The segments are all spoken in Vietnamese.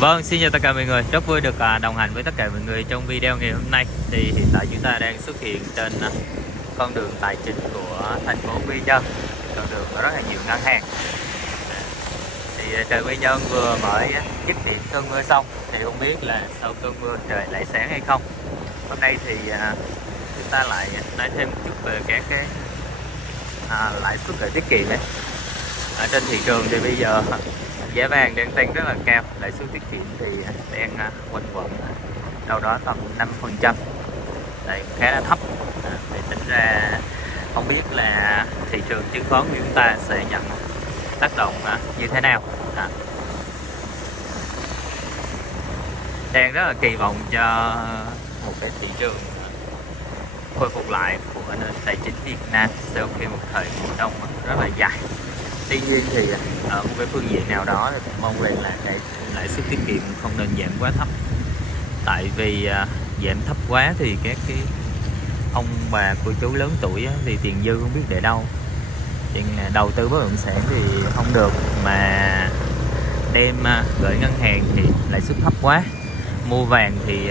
Vâng, xin chào tất cả mọi người. Rất vui được đồng hành với tất cả mọi người trong video ngày hôm nay. Thì hiện tại chúng ta đang xuất hiện trên con đường tài chính của thành phố Quy Nhơn. Con đường có rất là nhiều ngân hàng. Thì trời Quy Nhơn vừa mới dứt điểm cơn mưa xong. Thì không biết là sau cơn mưa trời lại sáng hay không. Hôm nay thì chúng ta lại nói thêm một chút về các cái lãi suất để tiết kiệm ấy. Ở trên thị trường thì bây giờ giá vàng đang tăng rất là cao, lãi suất tiết kiệm thì đang quanh quẩn đâu đó tầm 5%, đây khá là thấp. Thì tính ra không biết là thị trường chứng khoán của chúng ta sẽ nhận tác động như thế nào. Đang rất là kỳ vọng cho một cái thị trường khôi phục lại của nền tài chính Việt Nam sau khi một thời mùa đông rất là dài. Tuy nhiên thì ở một cái phương diện nào đó thì mong rằng là cái lãi suất tiết kiệm không nên giảm quá thấp, tại vì giảm thấp quá thì các cái ông bà cô chú lớn tuổi thì tiền dư không biết để đâu. Chuyện đầu tư bất động sản thì không được, mà đem gửi ngân hàng thì lãi suất thấp quá. Mua vàng thì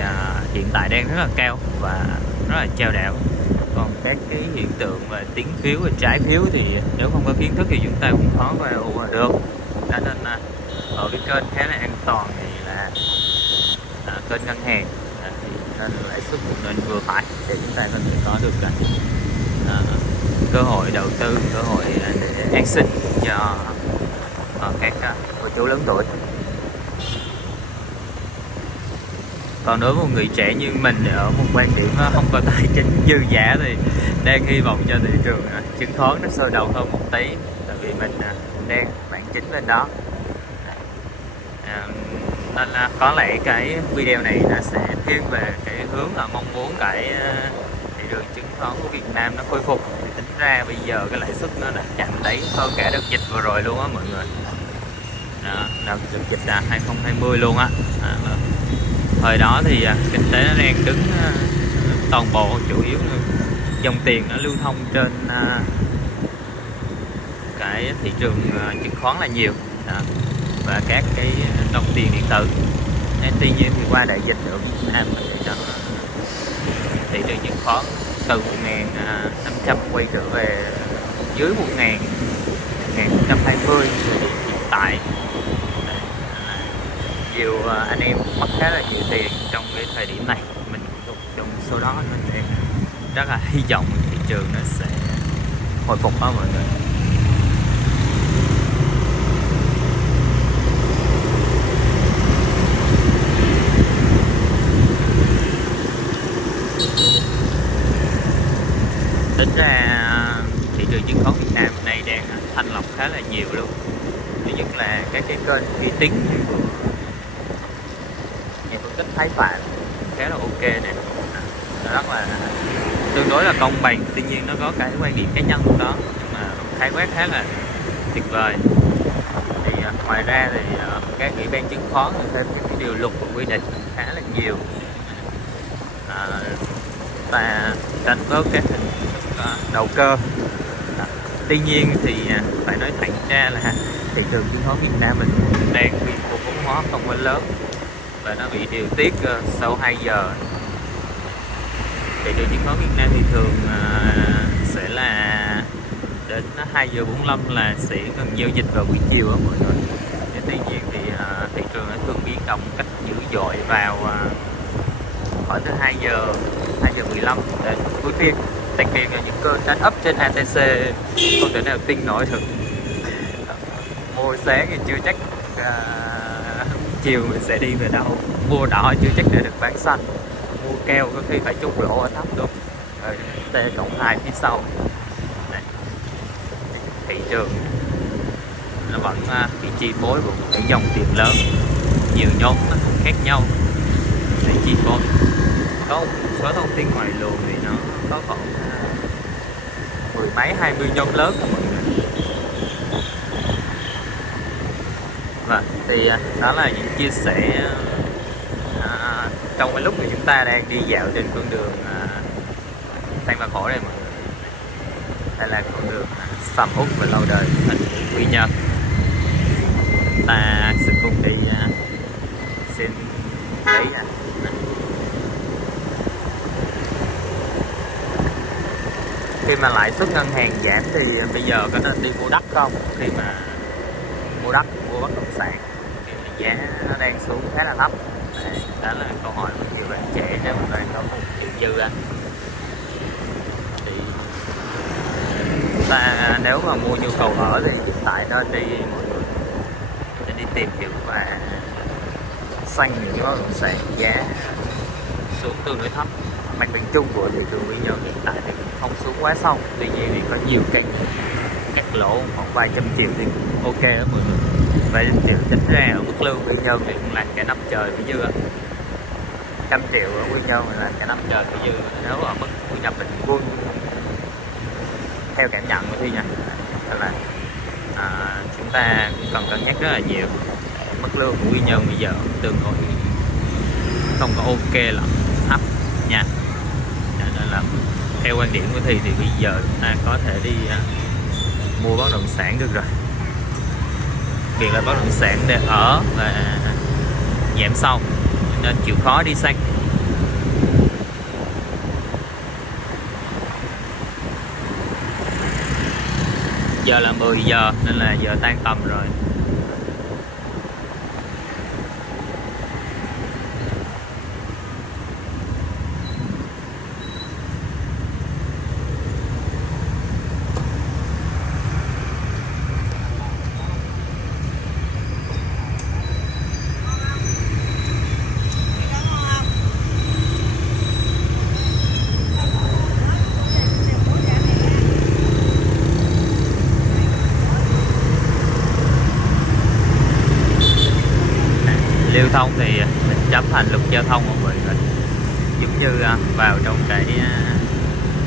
hiện tại đang rất là cao và rất là chao đảo. Còn các cái hiện tượng về tín phiếu và trái phiếu thì nếu không có kiến thức thì chúng ta cũng khó vào được. Cho nên ở cái kênh khá là an toàn thì là kênh ngân hàng, thì nên lãi suất cũng nên vừa phải để chúng ta có thể có được cơ hội đầu tư, cơ hội để an sinh cho các cô chú lớn tuổi. Còn đối với một người trẻ như mình ở một quan điểm không có tài chính dư giả thì đang hy vọng cho thị trường chứng khoán nó sôi động hơn một tí, tại vì mình đang bản chính bên đó. Nên là có lẽ cái video này nó sẽ thiên về cái hướng là mong muốn cái thị trường chứng khoán của Việt Nam nó khôi phục. Thì tính ra bây giờ cái lãi suất nó đã chạm đáy hơn cả đợt dịch vừa rồi luôn á mọi người. Đợt dịch 2020 luôn á. Thời đó thì kinh tế nó đang đứng toàn bộ, chủ yếu dòng tiền nó lưu thông trên cái thị trường chứng khoán là nhiều và các cái đồng tiền điện tử. Tuy nhiên thì qua đại dịch ở Việt Nam thì thị trường chứng khoán từ 1.500 quay trở về dưới 1.120 hiện tại. Nhiều anh em mất khá là nhiều tiền trong cái thời điểm này, mình cũng trong số đó, nên em rất là hy vọng thị trường nó sẽ hồi phục đó mọi người. Tính ra thị trường chứng khoán Việt Nam này đang thanh lọc khá là nhiều luôn, thứ nhất là các cái kênh uy tín như của nhà phân tích Thái Phạm khá là ok nè, rất là tương đối là công bằng. Tuy nhiên nó có cái quan điểm cá nhân của đó, nhưng mà khái quát khá là tuyệt vời. Thì ngoài ra thì các ủy ban chứng khoán thêm những điều luật và quy định khá là nhiều, và tránh bớt các hình đầu cơ. Tuy nhiên thì phải nói thẳng ra là thị trường chứng khoán Việt Nam mình đang bị cổ phiếu hóa không quá lớn và nó bị điều tiết sau 2 giờ. Thị trường chứng khoán Việt Nam thì thường sẽ là đến 2 giờ 45 là sẽ ngừng giao dịch vào buổi chiều đó mọi người. Tuy nhiên thì thị trường nó thường biến động cách dữ dội vào khoảng từ 2 giờ 15 đến cuối phiên. Đặc biệt là những cơn đánh ấp trên ATC không thể nào tin nổi được. Mua sáng thì chưa chắc chiều mình sẽ đi về đâu, mua đỏ chưa chắc để được bán xanh, mua keo có khi phải chốt lỗ ở thấp luôn, rồi T+2 phía sau. Đây. Thị trường nó vẫn bị chi phối của một cái dòng tiền lớn, nhiều nhóm khác nhau để chi phối. Có một số thông tin ngoài luồng thì nó có khoảng 10 mấy 20 nhóm lớn đó mọi người. Và thì đó là những chia sẻ trong cái lúc mà chúng ta đang đi dạo trên con đường Phan Văn Khổ đây mọi người. Đây là con đường sầm uất và lâu đời thành phố Quy Nhơn. Ta sẽ cùng đi xin lấy nha. Khi mà lãi suất ngân hàng giảm thì bây giờ có nên đi mua đất không? Khi mà mua đất, mua bất động sản thì giá nó đang xuống khá là thấp. Đó là câu hỏi của nhiều bạn trẻ nếu mà đang có một triệu dư anh. Thì ta nếu mà mua nhu cầu ở thì hiện tại nên đi mọi người nên đi tìm hiểu và săn những bất động sản giá xuống tương đối thấp. Mặt bằng chung của thị trường Quy Nhơn hiện tại thì không xuống quá sâu, tuy nhiên thì có nhiều các lỗ khoảng vài trăm triệu thì ok đó mọi người. Vài trăm triệu tính ra ở mức lương Quy Nhơn thì cũng là cái nắp trời phía dưới. 100 triệu ở Quy Nhơn là cái nắp trời phía dưới nếu ở mức thu nhập bình quân theo cảm nhận của Thi nha. Nên là chúng ta cần cân nhắc rất là nhiều. Mức lương của Quy Nhơn bây giờ tương đối không có ok lắm, thấp nha. Nên là theo quan điểm của Thi thì bây giờ chúng ta có thể đi mua bất động sản được rồi. Việc là bất động sản để ở và giảm sâu nên chịu khó đi săn. Giờ là 10 giờ nên là giờ tan tầm rồi. Lưu thông thì mình chấp hành luật giao thông mọi người. Giống như vào trong cái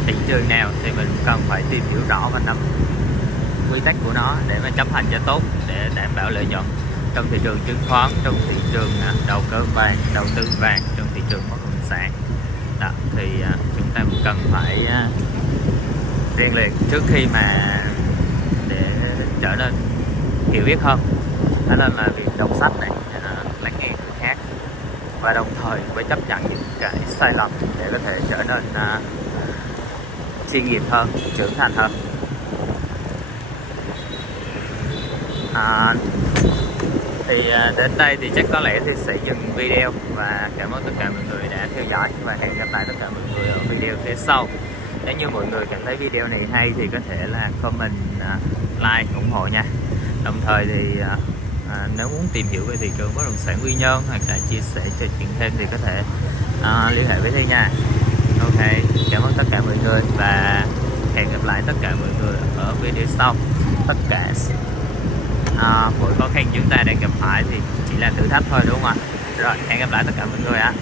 thị trường nào thì mình cần phải tìm hiểu rõ và nắm quy tắc của nó để mà chấp hành cho tốt, để đảm bảo lợi nhuận trong thị trường chứng khoán, trong thị trường đầu cơ vàng, đầu tư vàng, trong thị trường bất động sản. Đó, thì chúng ta cũng cần phải rèn luyện trước khi mà để trở nên hiểu biết hơn. Đó nên là việc đọc sách này, lắng nghe người khác và đồng thời phải chấp nhận những cái sai lầm để có thể trở nên chuyên nghiệp hơn, trưởng thành hơn. Thì đến đây thì chắc có lẽ thì sẽ dừng video và cảm ơn tất cả mọi người đã theo dõi và hẹn gặp lại tất cả mọi người ở video phía sau. Nếu như mọi người cảm thấy video này hay thì có thể là comment, like, ủng hộ nha. Đồng thời thì nếu muốn tìm hiểu về thị trường bất động sản Quy Nhơn hoặc là chia sẻ trò chuyện thêm thì có thể liên hệ với Thi nha. Ok, cảm ơn tất cả mọi người và hẹn gặp lại tất cả mọi người ở video sau. Tất cả mỗi khó khăn chúng ta đang gặp phải thì chỉ là thử thách thôi, đúng không ạ? Rồi, hẹn gặp lại tất cả mọi người ạ.